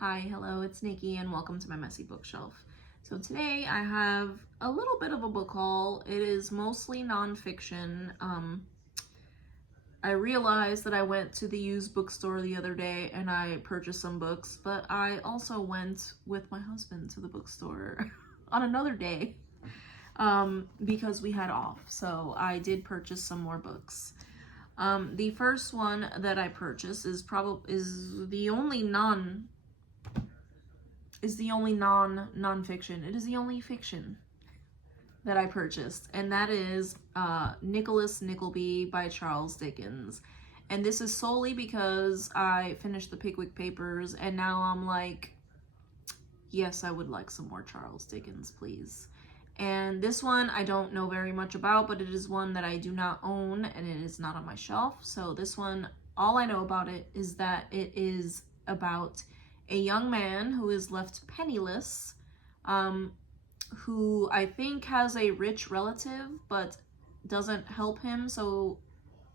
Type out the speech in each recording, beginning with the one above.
Hi, hello, it's Nikki and welcome to my messy bookshelf. So today I have a little bit of a book haul. It is mostly nonfiction. I realized that I went to the used bookstore the other day and I purchased some books, but I also went with my husband to the bookstore on another day because we had off. So I did purchase some more books. The first one that I purchased is the only non-fiction. It is the only fiction that I purchased, and that is Nickelby by Charles Dickens. And this is solely because I finished the Pickwick Papers, and now I'm like, yes, I would like some more Charles Dickens, please. And this one I don't know very much about, but it is one that I do not own, and it is not on my shelf. So this one, all I know about it is that it is about a young man who is left penniless, who I think has a rich relative but doesn't help him. So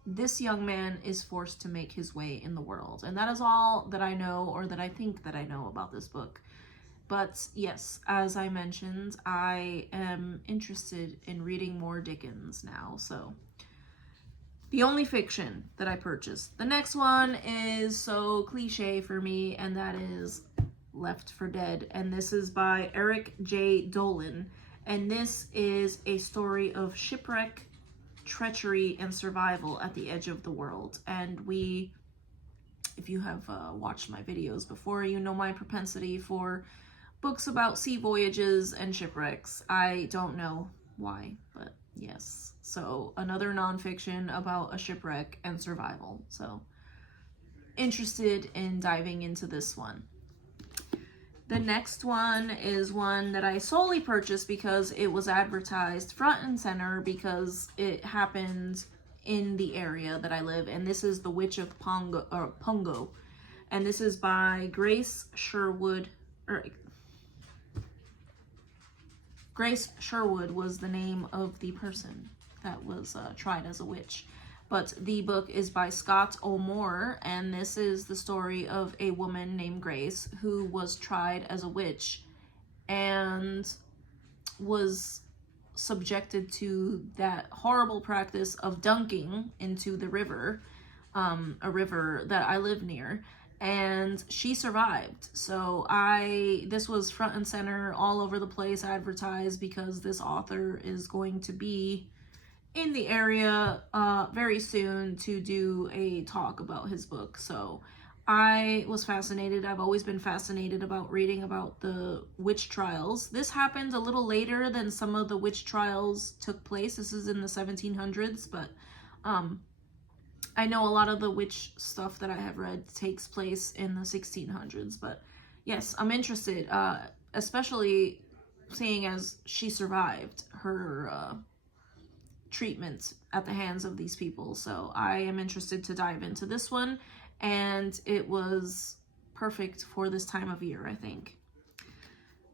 this young man is forced to make his way in the world. And that is all that I know, or that I think that I know about this book. But yes, as I mentioned, I am interested in reading more Dickens now. So the only fiction that I purchased. The next one is so cliche for me, and that is Left for Dead. And this is by J Dolan. And this is a story of shipwreck, treachery, and survival at the edge of the world. And if you have watched my videos before, you know my propensity for books about sea voyages and shipwrecks. I don't know why, but yes. So another nonfiction about a shipwreck and survival. So interested in diving into this one. The next one is one that I solely purchased because it was advertised front and center because it happened in the area that I live, and this is The Witch of Pongo. And this is by Grace Sherwood was the name of the person that was tried as a witch. But the book is by Scott O'More, and this is the story of a woman named Grace who was tried as a witch and was subjected to that horrible practice of dunking into the river, a river that I live near. And she survived. So this was front and center all over the place advertised because this author is going to be in the area very soon to do a talk about his book. So I was fascinated. I've always been fascinated about reading about the witch trials. This happened a little later than some of the witch trials took place. This is in the 1700s, but I know a lot of the witch stuff that I have read takes place in the 1600s, but yes, I'm interested, especially seeing as she survived her treatment at the hands of these people. So I am interested to dive into this one, and it was perfect for this time of year, I think.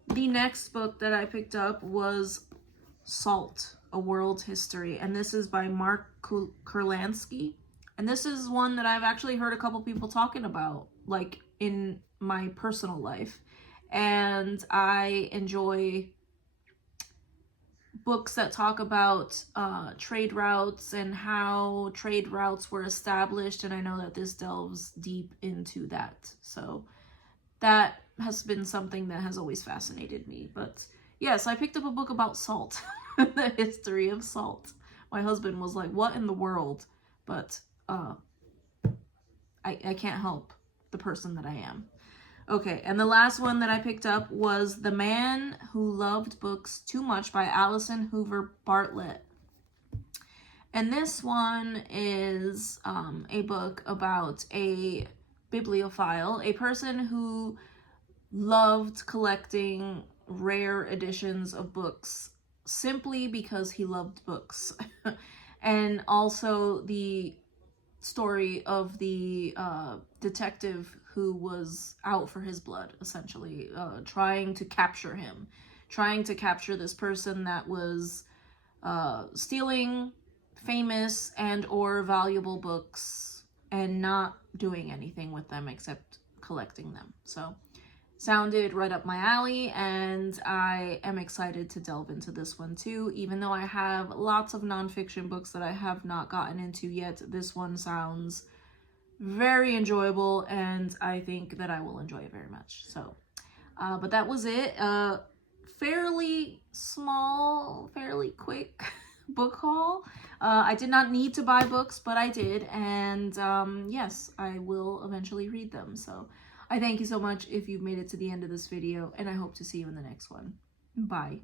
The next book that I picked up was Salt, A World History, and this is by Mark Kurlansky. And this is one that I've actually heard a couple people talking about, like in my personal life. And I enjoy books that talk about trade routes and how trade routes were established. And I know that this delves deep into that. So that has been something that has always fascinated me. But yes, I picked up a book about salt, the history of salt. My husband was like, what in the world? But I can't help the person that I am. Okay, and the last one that I picked up was The Man Who Loved Books Too Much by Alison Hoover Bartlett. And this one is a book about a bibliophile, a person who loved collecting rare editions of books simply because he loved books. And also the story of the detective who was out for his blood, essentially, trying to capture him, trying to capture this person that was stealing famous and or valuable books and not doing anything with them except collecting them. So sounded right up my alley, and I am excited to delve into this one too. Even though I have lots of nonfiction books that I have not gotten into yet, this one sounds very enjoyable, and I think that I will enjoy it very much. So, but that was it. Fairly small, fairly quick book haul. I did not need to buy books, but I did, and yes, I will eventually read them. So I thank you so much if you've made it to the end of this video, and I hope to see you in the next one. Bye.